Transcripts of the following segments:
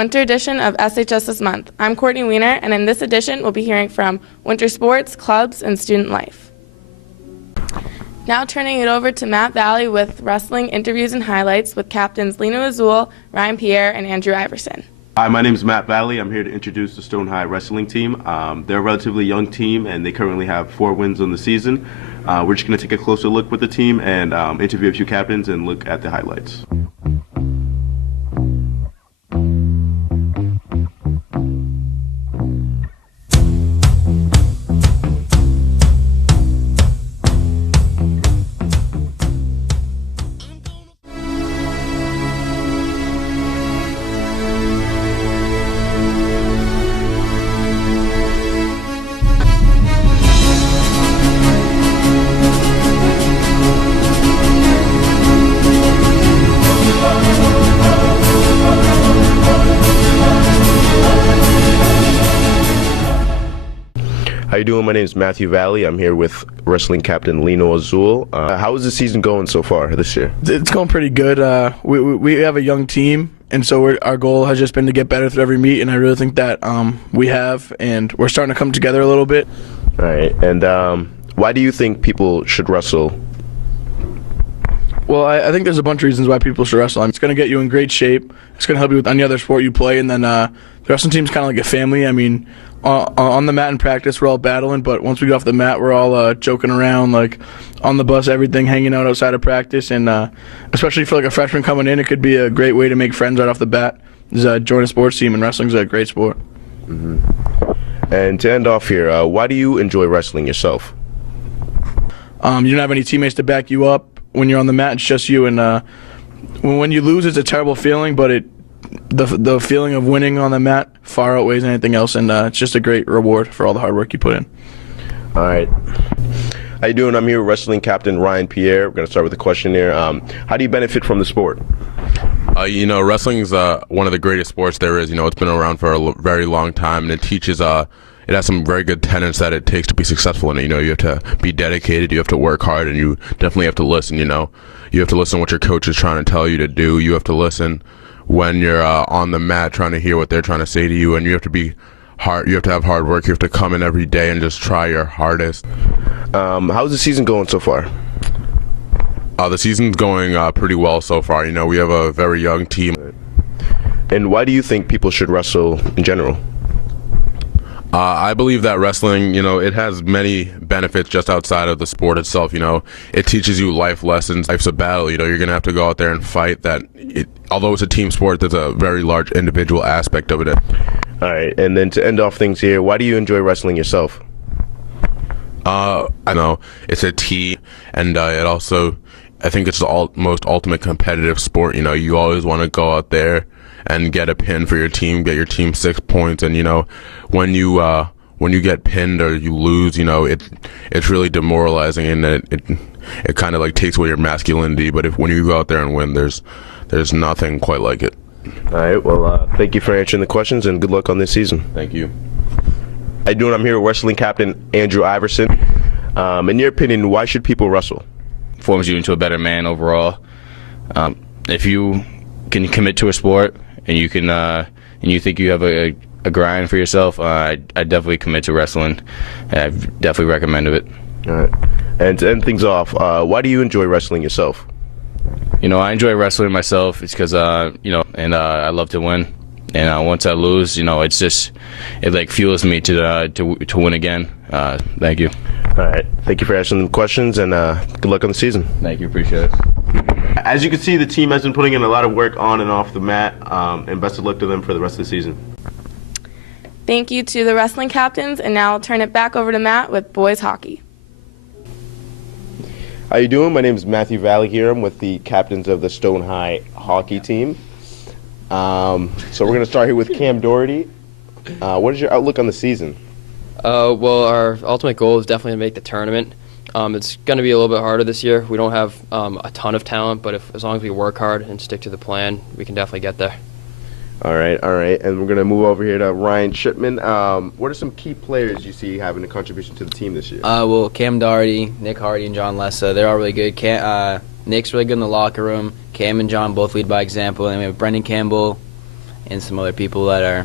winter edition of SHS This Month. I'm Courtney Weiner, and in this edition, we'll be hearing from winter sports, clubs, and student life. Now turning it over to Matt Valley with wrestling interviews and highlights with captains Lino Azul, Ryan Pierre, and Andrew Iverson. Hi, my name is Matt Valley. I'm here to introduce the Stone High wrestling team. They're a relatively young team, and they currently have 4 wins on the season. We're just going to take a closer look with the team and interview a few captains and look at the highlights. How you doing? My name is Matthew Valley. I'm here with wrestling captain Lino Azul. How is the season going so far this year? It's going pretty good. We have a young team, and so our goal has just been to get better through every meet, and I really think that we have, and we're starting to come together a little bit. All right. And why do you think people should wrestle? Well, I think there's a bunch of reasons why people should wrestle. It's going to get you in great shape. It's going to help you with any other sport you play, and then the wrestling team's kind of like a family. I mean, on the mat in practice, we're all battling, but once we get off the mat, we're all joking around, like on the bus, everything, hanging out outside of practice, and especially for like a freshman coming in, it could be a great way to make friends right off the bat. Join a sports team, and wrestling's a great sport. Mm-hmm. And to end off here, why do you enjoy wrestling yourself? You don't have any teammates to back you up when you're on the mat. It's just you, and when you lose, it's a terrible feeling, but the feeling of winning on the mat far outweighs anything else, and it's just a great reward for all the hard work you put in. All right. How you doing? I'm here with wrestling captain Ryan Pierre. We're going to start with a question here. How do you benefit from the sport? Wrestling is one of the greatest sports there is. It's been around for a very long time, and it teaches it has some very good tenets that it takes to be successful in it. You have to be dedicated, you have to work hard, and you definitely have to listen. You have to listen to what your coach is trying to tell you to do. You have to listen when you're on the mat, trying to hear what they're trying to say to you, and you have to be hard. You have to have hard work. You have to come in every day and just try your hardest. How's the season going so far? The season's going pretty well so far. We have a very young team. And why do you think people should wrestle in general? I believe that wrestling, it has many benefits just outside of the sport itself. It teaches you life lessons. Life's a battle. You're going to have to go out there and fight. Although it's a team sport, there's a very large individual aspect of it. All right. And then to end off things here, why do you enjoy wrestling yourself? I know it's a team, and I think it's the most ultimate competitive sport. You always want to go out there and get a pin for your team, get your team 6 points, and when you get pinned or you lose, it's really demoralizing, and it kind of like takes away your masculinity. But when you go out there and win, there's nothing quite like it. All right. Well, thank you for answering the questions, and good luck on this season. Thank you. How you doing? I'm here with wrestling captain Andrew Iverson. In your opinion, why should people wrestle? Forms you into a better man overall. If you can commit to a sport and you can and you think you have a grind for yourself, I definitely commit to wrestling. I definitely recommend it. All right. And to end things off, why do you enjoy wrestling yourself? I enjoy wrestling myself. It's because and I love to win. And once I lose, it like fuels me to win again. Thank you. All right. Thank you for answering the questions, and good luck on the season. Thank you. Appreciate it. As you can see, the team has been putting in a lot of work on and off the mat, and best of luck to them for the rest of the season. Thank you to the wrestling captains, and now I'll turn it back over to Matt with boys hockey. How you doing? My name is Matthew Valley here. I'm with the captains of the Stone High hockey team. So we're going to start here with Cam Doherty. What is your outlook on the season? Well, our ultimate goal is definitely to make the tournament. It's going to be a little bit harder this year. We don't have a ton of talent, but as long as we work hard and stick to the plan, we can definitely get there. All right. And we're going to move over here to Ryan Shipman. What are some key players you see having a contribution to the team this year? Well, Cam Doherty, Nick Hardy, and John Lessa, they're all really good. Nick's really good in the locker room. Cam and John both lead by example. And we have Brendan Campbell and some other people that'll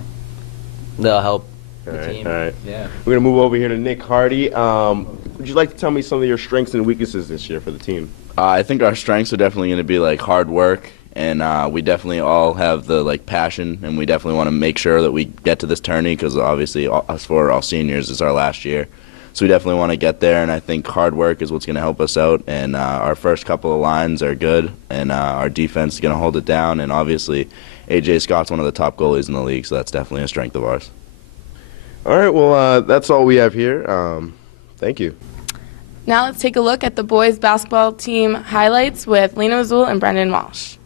help the team. All right. Yeah. We're going to move over here to Nick Hardy. Would you like to tell me some of your strengths and weaknesses this year for the team? I think our strengths are definitely going to be like hard work, and we definitely all have the like passion, and we definitely want to make sure that we get to this tourney because obviously us for all seniors is our last year. So we definitely want to get there, and I think hard work is what's going to help us out. And our first couple of lines are good, and our defense is going to hold it down. And obviously, AJ Scott's one of the top goalies in the league, so that's definitely a strength of ours. All right, well, that's all we have here. Thank you. Now let's take a look at the boys basketball team highlights with Lena Mazul and Brendan Walsh.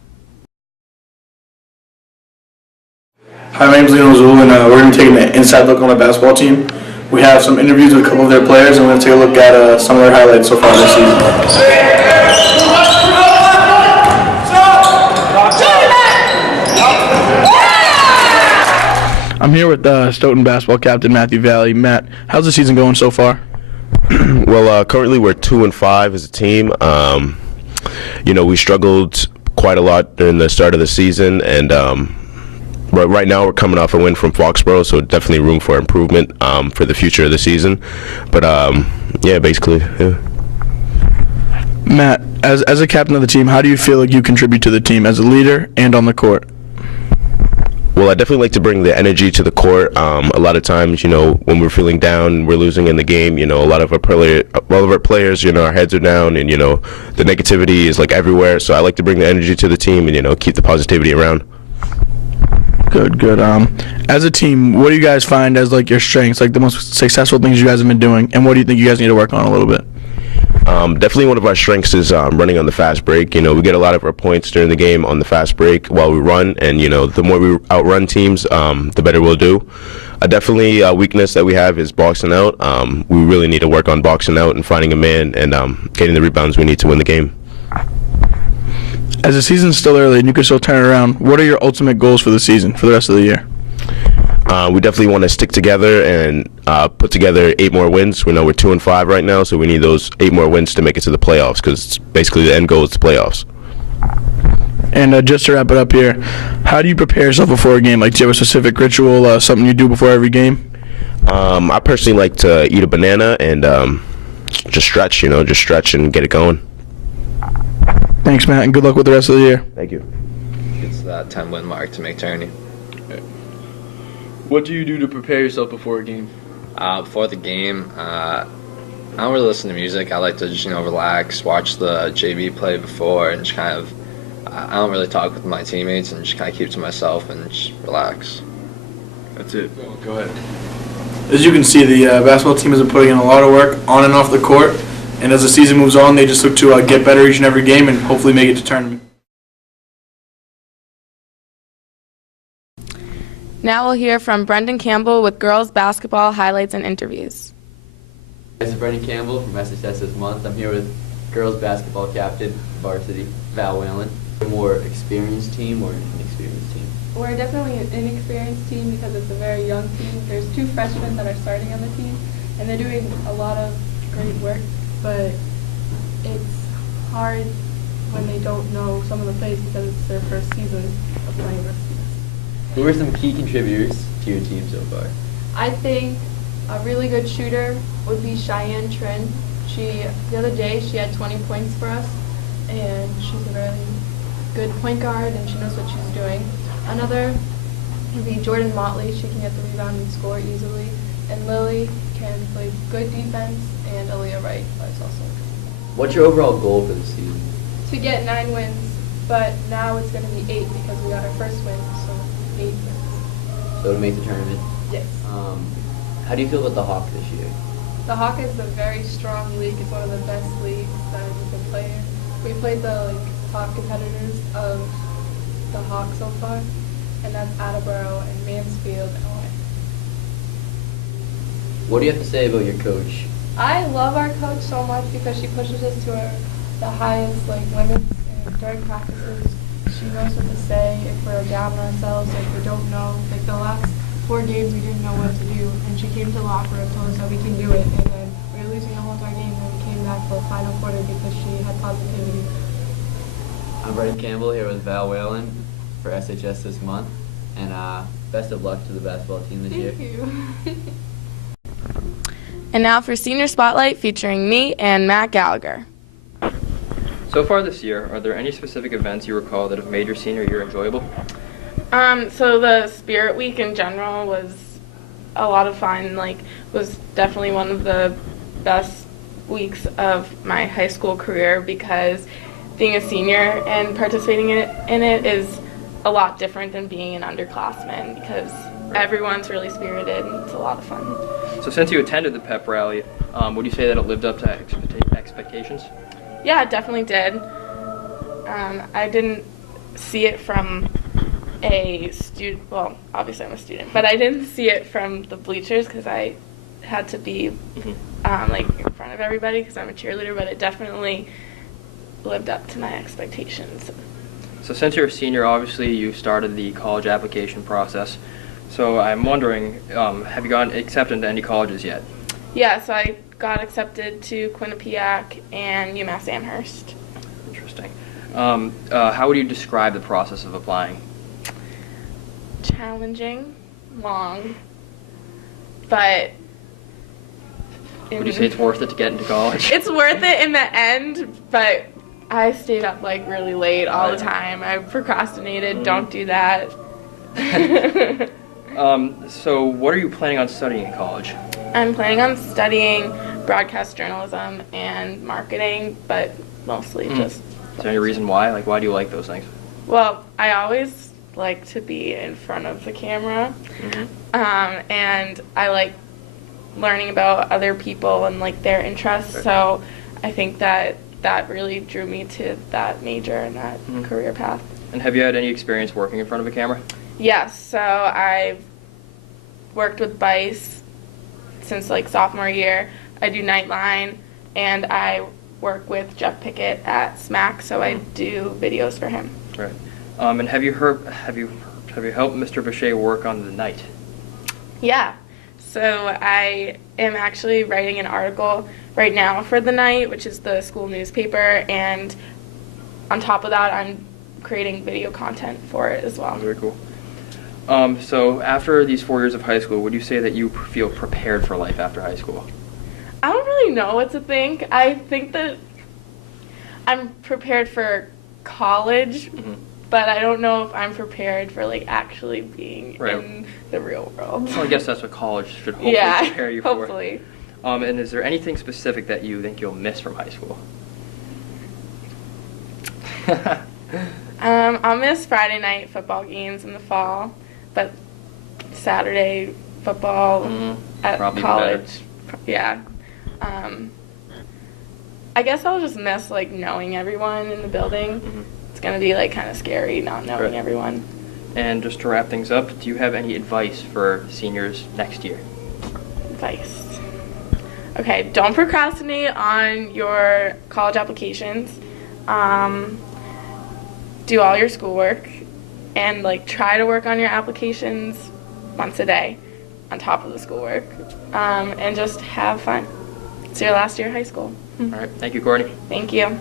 Hi, my name is Lino Azul, and we're going to be taking an inside look on the basketball team. We have some interviews with a couple of their players, and we're going to take a look at some of their highlights so far this season. I'm here with Stoughton basketball captain Matthew Valley. Matt, how's the season going so far? Well, currently we're 2-5 as a team. We struggled quite a lot during the start of the season, and right now we're coming off a win from Foxborough, so definitely room for improvement for the future of the season. But basically, yeah. Matt, as a captain of the team, how do you feel like you contribute to the team as a leader and on the court? Well, I definitely like to bring the energy to the court. A lot of times, when we're feeling down, we're losing in the game. A lot of our players, our heads are down, and the negativity is like everywhere. So I like to bring the energy to the team and keep the positivity around. Good. As a team, what do you guys find as like your strengths, like the most successful things you guys have been doing, and what do you think you guys need to work on a little bit? Definitely one of our strengths is running on the fast break. We get a lot of our points during the game on the fast break while we run, and the more we outrun teams, the better we'll do. Definitely a weakness that we have is boxing out. We really need to work on boxing out and finding a man and getting the rebounds we need to win the game. As the season's still early and you can still turn it around, what are your ultimate goals for the season, for the rest of the year? We definitely want to stick together and put together 8 more wins. We know we're 2-5 right now, so we need those 8 more wins to make it to the playoffs, because basically the end goal is the playoffs. And just to wrap it up here, how do you prepare yourself before a game? Like, do you have a specific ritual, something you do before every game? I personally like to eat a banana and just stretch and get it going. Thanks, Matt, and good luck with the rest of the year. Thank you. It's that 10-win mark to make tourney. What do you do to prepare yourself before a game? Before the game, I don't really listen to music. I like to just, relax, watch the JV play before, and just kind of, I don't really talk with my teammates, and just kind of keep to myself and just relax. That's it. Go ahead. As you can see, the basketball team has been putting in a lot of work on and off the court, and as the season moves on, they just look to get better each and every game and hopefully make it to tournament. Now we'll hear from Brendan Campbell with girls basketball highlights and interviews. This is Brendan Campbell from SHS this month. I'm here with girls basketball captain, varsity, Val Whalen. A more experienced team or an inexperienced team? We're definitely an inexperienced team because it's a very young team. There's 2 freshmen that are starting on the team, and they're doing a lot of great work, but it's hard when they don't know some of the plays because it's their first season of playing this. Who are some key contributors to your team so far? I think a really good shooter would be Cheyenne Trin. The other day, she had 20 points for us, and she's a really good point guard, and she knows what she's doing. Another would be Jordan Motley. She can get the rebound and score easily. And Lily can play good defense, and Aaliyah Wright is also good. What's your overall goal for the season? To get 9 wins, but now it's going to be 8 because we got our first win, so 8 wins. So to make the tournament? Yes. How do you feel about the Hawk this year? The Hawk is a very strong league. It's one of the best leagues that we can play in. We played the top competitors of the Hawk so far, and that's Attleboro and Mansfield and Owen. What do you have to say about your coach? I love our coach so much because she pushes us to the highest limits, and during practices she knows what to say if we're down on ourselves, if we don't know. The last 4 games we didn't know what to do, and she came to the locker room and told us that we can do it, and then we were losing the whole entire game, and we came back for the final quarter because she had positivity. I'm Brendan Campbell here with Val Whalen for SHS this month, And best of luck to the basketball team this year. Thank you. And now for Senior Spotlight featuring me and Matt Gallagher. So far this year, are there any specific events you recall that have made your senior year enjoyable? So the Spirit Week in general was a lot of fun. Was definitely one of the best weeks of my high school career because being a senior and participating in it is a lot different than being an underclassman because everyone's really spirited and it's a lot of fun. So since you attended the pep rally, would you say that it lived up to expectations? Yeah, it definitely did. I didn't see it from a student, well, obviously I'm a student, but I didn't see it from the bleachers because I had to be in front of everybody because I'm a cheerleader, but it definitely lived up to my expectations. So since you're a senior, obviously you started the college application process. So I'm wondering, have you gotten accepted into any colleges yet? Yeah, so I got accepted to Quinnipiac and UMass Amherst. Interesting. How would you describe the process of applying? Challenging, long, but Would you say it's worth it to get into college? It's worth it in the end, but I stayed up really late all the time. I procrastinated. Don't do that. So what are you planning on studying in college? I'm planning on studying broadcast journalism and marketing, but mostly just. Is there any reason why? Why do you like those things? Well, I always like to be in front of the camera, and I like learning about other people and their interests. So I think that really drew me to that major and that career path. And have you had any experience working in front of a camera? Yes, so I've worked with Bice since sophomore year. I do Nightline, and I work with Jeff Pickett at SMAC, so I do videos for him. Right. And have you helped Mr. Boucher work on The Night? Yeah. So I am actually writing an article right now for The Night, which is the school newspaper, and on top of that, I'm creating video content for it as well. Very cool. So after these 4 years of high school, would you say that you feel prepared for life after high school? I don't really know what to think. I think that I'm prepared for college, but I don't know if I'm prepared for actually being in the real world. Well, I guess that's what college should hopefully prepare you for. Hopefully. And is there anything specific that you think you'll miss from high school? I'll miss Friday night football games in the fall, but Saturday football at Probably college. Yeah. I guess I'll just miss knowing everyone in the building. It's gonna be kind of scary not knowing everyone. And just to wrap things up, do you have any advice for seniors next year? Advice. Okay, don't procrastinate on your college applications. Do all your schoolwork and try to work on your applications once a day on top of the schoolwork, and just have fun. It's your last year of high school. All right, thank you, Courtney. Thank you.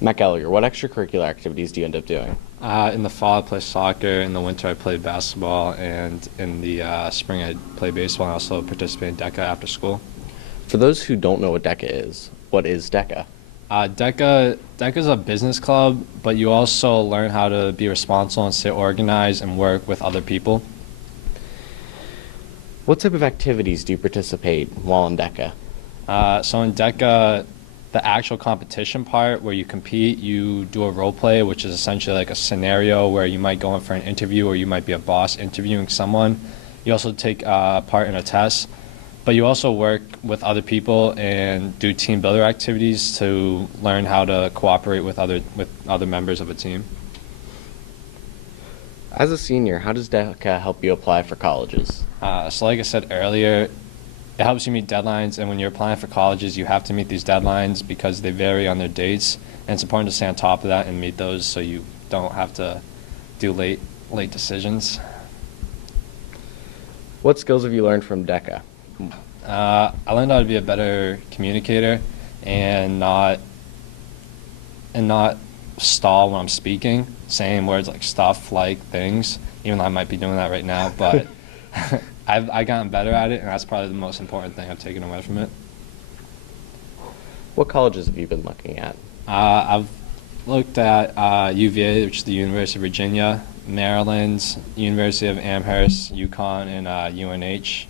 Matt Gallagher, what extracurricular activities do you end up doing? In the fall, I play soccer. In the winter, I play basketball. And in the spring, I play baseball and also participate in DECA after school. For those who don't know what DECA is, what is DECA? DECA is a business club, but you also learn how to be responsible and stay organized and work with other people. What type of activities do you participate while in DECA? So in DECA, the actual competition part where you compete, you do a role play, which is essentially a scenario where you might go in for an interview or you might be a boss interviewing someone. You also take part in a test, but you also work with other people and do team builder activities to learn how to cooperate with other members of a team. As a senior, how does DECA help you apply for colleges? So like I said earlier, it helps you meet deadlines, and when you're applying for colleges, you have to meet these deadlines because they vary on their dates, and it's important to stay on top of that and meet those so you don't have to do late decisions. What skills have you learned from DECA? I learned how to be a better communicator and not stall when I'm speaking, saying words like stuff, like, things, even though I might be doing that right now. But I've gotten better at it, and that's probably the most important thing I've taken away from it. What colleges have you been looking at? I've looked at UVA, which is the University of Virginia, Maryland, University of Amherst, UConn, and UNH.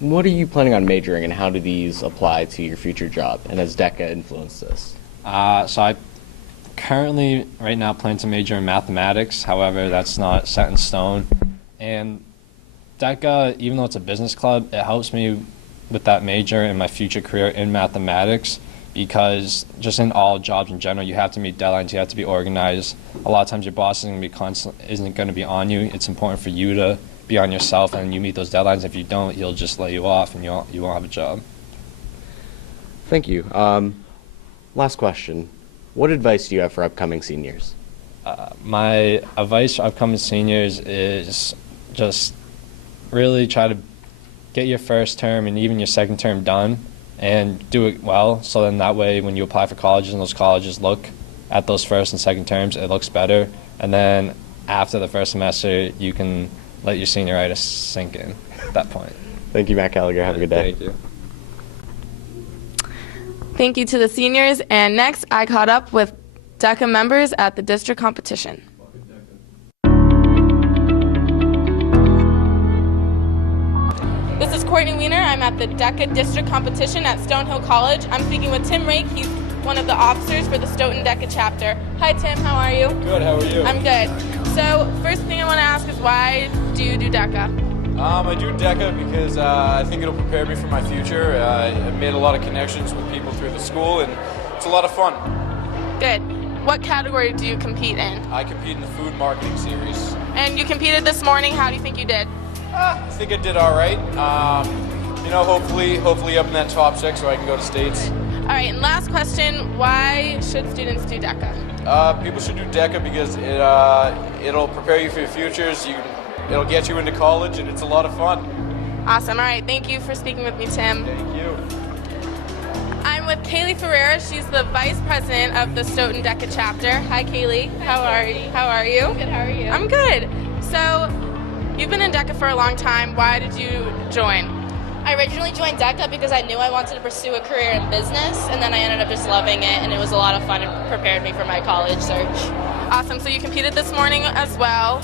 What are you planning on majoring, and how do these apply to your future job? And has DECA influenced this? So I currently, right now, plan to major in mathematics. However, that's not set in stone. And DECA, even though it's a business club, it helps me with that major and my future career in mathematics, because just in all jobs in general, you have to meet deadlines, you have to be organized. A lot of times your boss isn't going to be on you. It's important for you to be on yourself, and you meet those deadlines. If you don't, he'll just lay you off, and you won't have a job. Thank you. Last question. What advice do you have for upcoming seniors? My advice for upcoming seniors is just really try to get your first term and even your second term done and do it well, so then that way when you apply for colleges and those colleges look at those first and second terms, it looks better. And then after the first semester, you can let your senioritis sink in at that point. Thank you, Matt Gallagher. Have a good day. Thank you. Thank you to the seniors. And next, I caught up with DECA members at the district competition. This is Courtney Weiner. I'm at the DECA district competition at Stonehill College. I'm speaking with Tim Rake. He's one of the officers for the Stoughton DECA chapter. Hi, Tim. How are you? Good. How are you? I'm good. So, first thing I want to ask is, why do you do DECA? I do DECA because I think it'll prepare me for my future. I've made a lot of connections with people through the school, and it's a lot of fun. Good. What category do you compete in? I compete in the food marketing series. And you competed this morning. How do you think you did? I think I did all right. Hopefully up in that top 6 so I can go to states. All right, and last question, why should students do DECA? People should do DECA because it'll prepare you for your futures. It'll get you into college, and it's a lot of fun. Awesome. All right, thank you for speaking with me, Tim. Thank you. I'm with Kaylee Ferreira. She's the vice president of the Stoughton DECA chapter. Hi, Kaylee. How are you? Good. How are you? I'm good. So, you've been in DECA for a long time. Why did you join? I originally joined DECA because I knew I wanted to pursue a career in business, and then I ended up just loving it, and it was a lot of fun and prepared me for my college search. Awesome. So you competed this morning as well.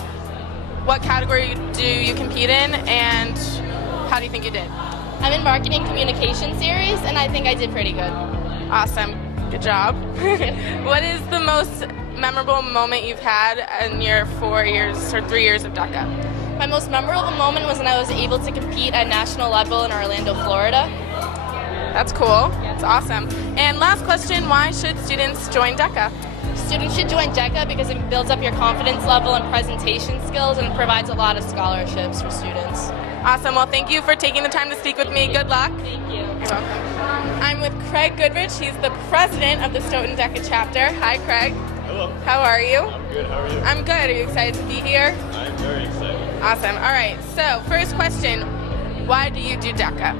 What category do you compete in, and how do you think you did? I'm in marketing communication series, and I think I did pretty good. Awesome. Good job. What is the most memorable moment you've had in your 4 years or 3 years of DECA? My most memorable moment was when I was able to compete at national level in Orlando, Florida. That's cool. That's awesome. And last question, why should students join DECA? Students should join DECA because it builds up your confidence level and presentation skills and provides a lot of scholarships for students. Awesome. Well, thank you for taking the time to speak with me. Good luck. Thank you. You're welcome. I'm with Craig Goodrich. He's the president of the Stoughton DECA chapter. Hi, Craig. Hello. How are you? I'm good. How are you? I'm good. Are you excited to be here? I'm very excited. Awesome. All right. So, first question, why do you do DECA?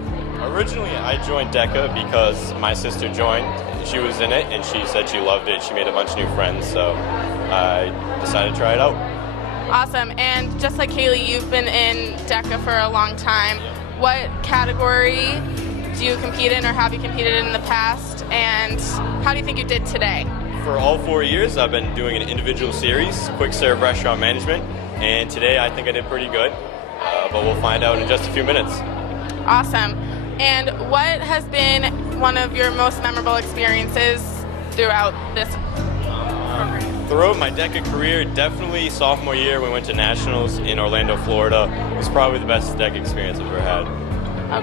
Originally, I joined DECA because my sister joined. She was in it, and she said she loved it. She made a bunch of new friends, so I decided to try it out. Awesome. And just like Haley, you've been in DECA for a long time. What category do you compete in, or have you competed in the past? And how do you think you did today? For all 4 years, I've been doing an individual series, quick serve restaurant management, and today I think I did pretty good, but we'll find out in just a few minutes. Awesome. And what has been one of your most memorable experiences throughout this program? Throughout my DECA career, definitely sophomore year, we went to nationals in Orlando, Florida. It was probably the best DECA experience I've ever had.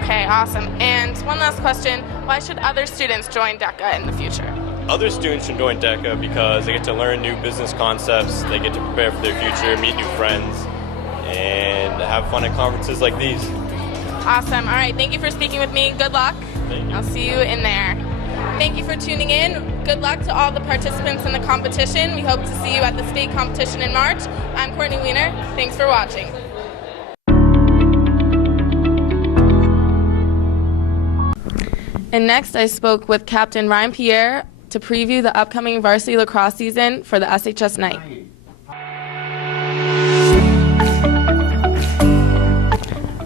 Okay, awesome. And one last question, why should other students join DECA in the future? Other students should join DECA because they get to learn new business concepts, they get to prepare for their future, meet new friends, and have fun at conferences like these. Awesome. All right, thank you for speaking with me. Good luck. Thank you. I'll see you in there. Thank you for tuning in. Good luck to all the participants in the competition. We hope to see you at the state competition in March. I'm Courtney Weiner. Thanks for watching. And next, I spoke with Captain Ryan Pierre to preview the upcoming varsity lacrosse season for the SHS Knight.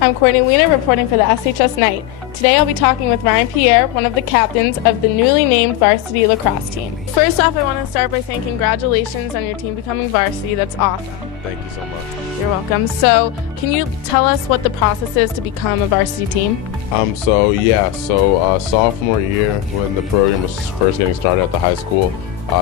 I'm Courtney Weiner reporting for the SHS Night. Today I'll be talking with Ryan Pierre, one of the captains of the newly named varsity lacrosse team. First off, I want to start by saying congratulations on your team becoming varsity. That's awesome. Thank you so much. You're welcome. So, can you tell us what the process is to become a varsity team? Sophomore year, when the program was first getting started at the high school,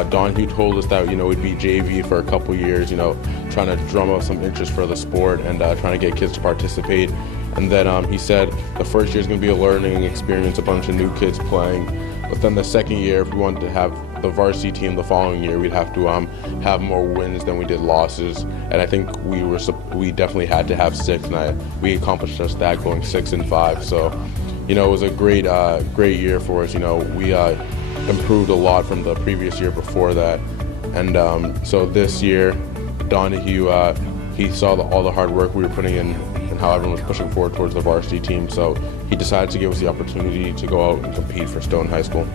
Donahue told us that, we'd be JV for a couple years, trying to drum up some interest for the sport and trying to get kids to participate. And then he said the first year is going to be a learning experience, a bunch of new kids playing. But then the second year, if we wanted to have the varsity team the following year, we'd have to have more wins than we did losses. And I think we definitely had to have 6, and we accomplished just that, going 6-5. So, it was a great year for us. We improved a lot from the previous year before that. And so this year, Donahue, he saw all the hard work we were putting in and how everyone was pushing forward towards the varsity team. So he decided to give us the opportunity to go out and compete for Stone High School.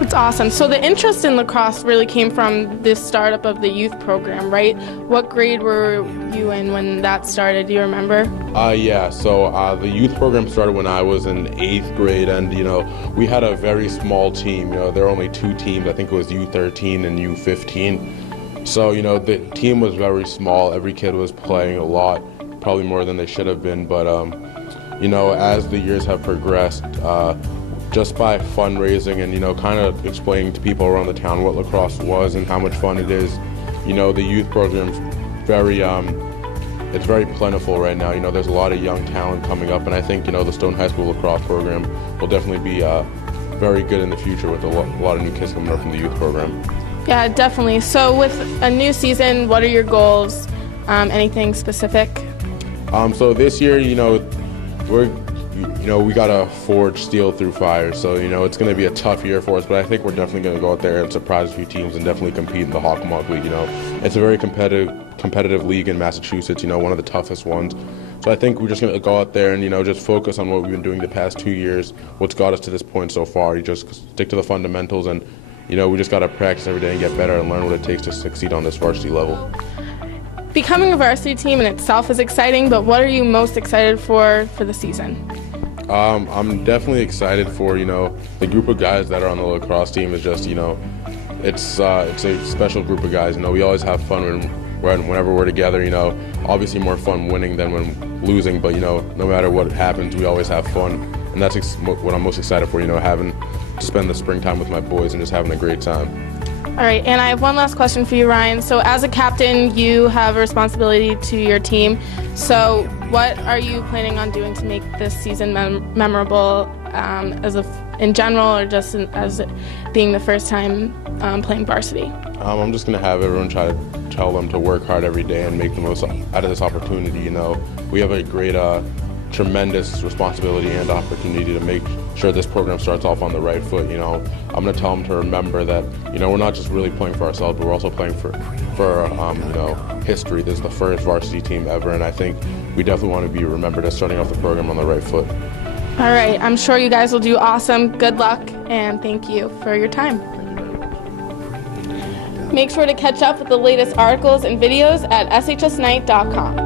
That's awesome. So the interest in lacrosse really came from this startup of the youth program, right? What grade were you in when that started? Do you remember? So the youth program started when I was in 8th grade, and we had a very small team. There were only 2 teams. I think it was U13 and U15. So the team was very small. Every kid was playing a lot, probably more than they should have been. But as the years have progressed, just by fundraising and kind of explaining to people around the town what lacrosse was and how much fun it is, the youth program's very it's very plentiful right now. There's a lot of young talent coming up, and I think the Stone High School lacrosse program will definitely be very good in the future with a lot of new kids coming up from the youth program. Yeah, definitely. So with a new season, what are your goals? Anything specific? So this year, we got to forge steel through fire. So, it's going to be a tough year for us, but I think we're definitely going to go out there and surprise a few teams and definitely compete in the Hockomock League. It's a very competitive league in Massachusetts, one of the toughest ones. So I think we're just going to go out there and, just focus on what we've been doing the past 2 years, what's got us to this point so far. You just stick to the fundamentals, and, we just got to practice every day and get better and learn what it takes to succeed on this varsity level. Becoming a varsity team in itself is exciting, but what are you most excited for the season? I'm definitely excited for, the group of guys that are on the lacrosse team is just, it's a special group of guys. We always have fun whenever we're together, obviously more fun winning than when losing, but, no matter what happens, we always have fun. And that's what I'm most excited for, having to spend the springtime with my boys and just having a great time. All right, and I have one last question for you, Ryan. So as a captain, you have a responsibility to your team. So what are you planning on doing to make this season memorable in general, or just as being the first time playing varsity? I'm just going to have everyone try to tell them to work hard every day and make the most out of this opportunity. We have a great, tremendous responsibility and opportunity to make sure this program starts off on the right foot. I'm going to tell them to remember that, we're not just really playing for ourselves, but we're also playing for history. This is the first varsity team ever, and I think we definitely want to be remembered as starting off the program on the right foot. All right, I'm sure you guys will do awesome. Good luck, and thank you for your time. Make sure to catch up with the latest articles and videos at shsnight.com.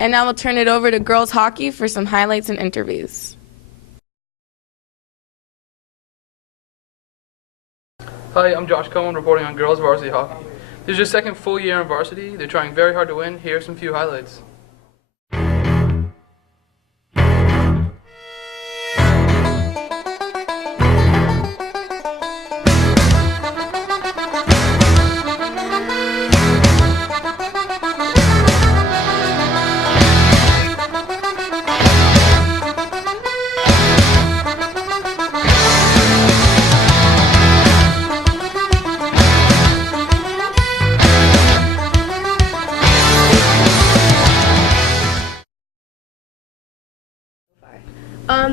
And now we'll turn it over to girls hockey for some highlights and interviews. Hi, I'm Josh Cohen reporting on girls varsity hockey. This is your second full year in varsity. They're trying very hard to win. Here are some few highlights.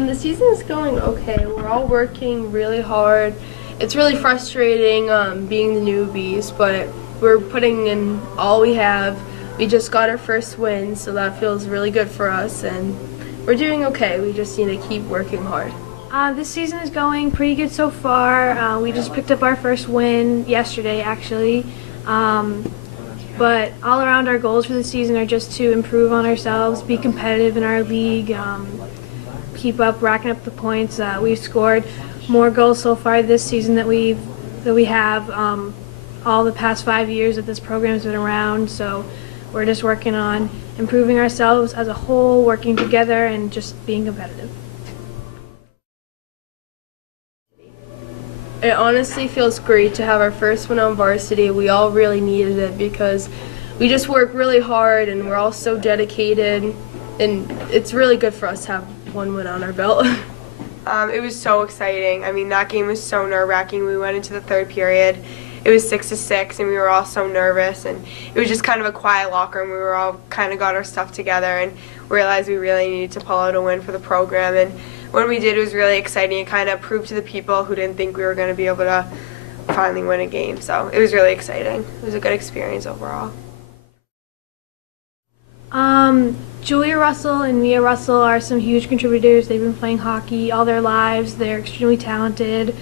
The season's going okay. We're all working really hard. It's really frustrating being the newbies, but we're putting in all we have. We just got our first win, so that feels really good for us, and we're doing okay. We just need to keep working hard. This season is going pretty good so far. We just picked up our first win yesterday, actually. But all around our goals for the season are just to improve on ourselves, be competitive in our league, keep up, racking up the points. We've scored more goals so far this season that we have all the past 5 years that this program's been around. So we're just working on improving ourselves as a whole, working together, and just being competitive. It honestly feels great to have our first win on varsity. We all really needed it because we just work really hard and we're all so dedicated, and it's really good for us to have one win on our belt. It was so exciting. I mean, that game was so nerve-wracking. We went into the third period. It was 6-6, and we were all so nervous, and it was just kind of a quiet locker room. We were all kind of got our stuff together and realized we really needed to pull out a win for the program. And when we did, it was really exciting. It kind of proved to the people who didn't think we were going to be able to finally win a game. So it was really exciting. It was a good experience overall. Julia Russell and Mia Russell are some huge contributors. They've been playing hockey all their lives. They're extremely talented.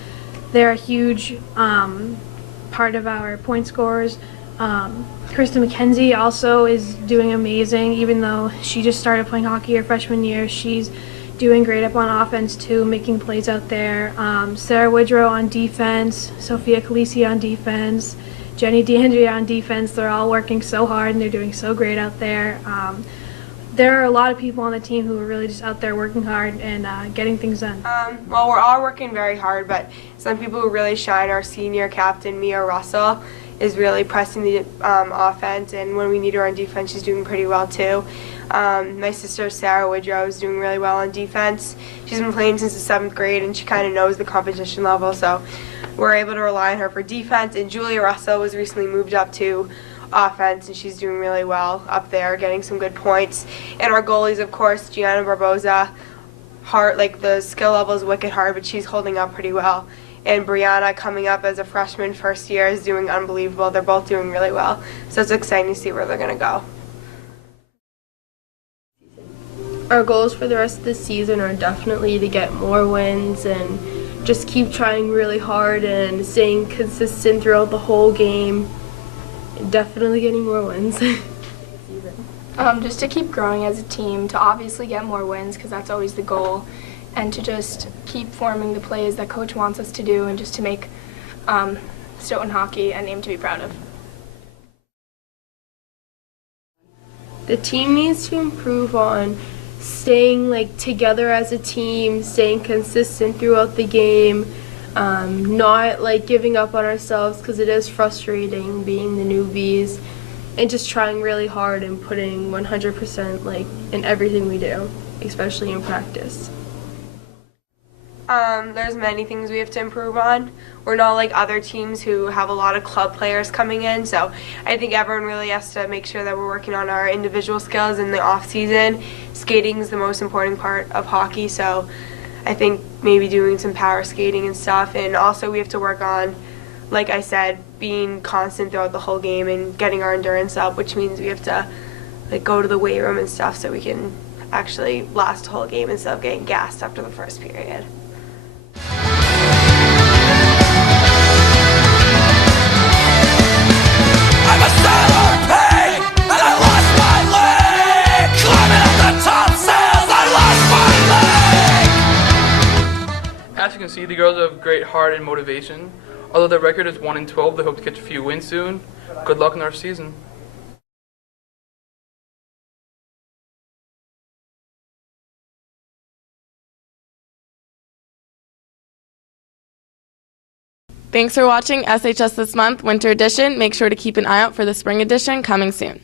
They're a huge part of our point scorers. Krista McKenzie also is doing amazing. Even though she just started playing hockey her freshman year, she's doing great up on offense too, making plays out there. Sarah Woodrow on defense, Sophia Calisi on defense, Jenny DeAndrea on defense. They're all working so hard and they're doing so great out there. There are a lot of people on the team who are really just out there working hard and getting things done. Well, we're all working very hard, but some people who really shine, our senior captain, Mia Russell, is really pressing the offense, and when we need her on defense, she's doing pretty well too. My sister, Sarah Woodrow, is doing really well on defense. She's been playing since the 7th grade, and she kind of knows the competition level, so we're able to rely on her for defense. And Julia Russell was recently moved up to offense, and she's doing really well up there, getting some good points. And our goalies, of course, Gianna Barboza, the skill level is wicked hard, but she's holding up pretty well. And Brianna, coming up as a freshman first year, is doing unbelievable. They're both doing really well, so it's exciting to see where they're going to go. Our goals for the rest of the season are definitely to get more wins and just keep trying really hard and staying consistent throughout the whole game. Definitely getting more wins. Just to keep growing as a team, to obviously get more wins because that's always the goal, and to just keep forming the plays that Coach wants us to do, and just to make Stoughton hockey a name to be proud of. The team needs to improve on staying together as a team, staying consistent throughout the game, not giving up on ourselves because it is frustrating being the newbies, and just trying really hard and putting 100% in everything we do, especially in practice. There's many things we have to improve on. We're not like other teams who have a lot of club players coming in, so I think everyone really has to make sure that we're working on our individual skills in the off season. Skating is the most important part of hockey, so I think maybe doing some power skating and stuff, and also we have to work on, like I said, being constant throughout the whole game and getting our endurance up, which means we have to go to the weight room and stuff so we can actually last the whole game instead of getting gassed after the first period. I'm a sailor pain, and I lost my leg. Climbing up the top sails, I lost my leg. As you can see, the girls have great heart and motivation. Although their record is 1-12, they hope to catch a few wins soon. Good luck in our season. Thanks for watching SHS This Month Winter Edition. Make sure to keep an eye out for the Spring Edition coming soon.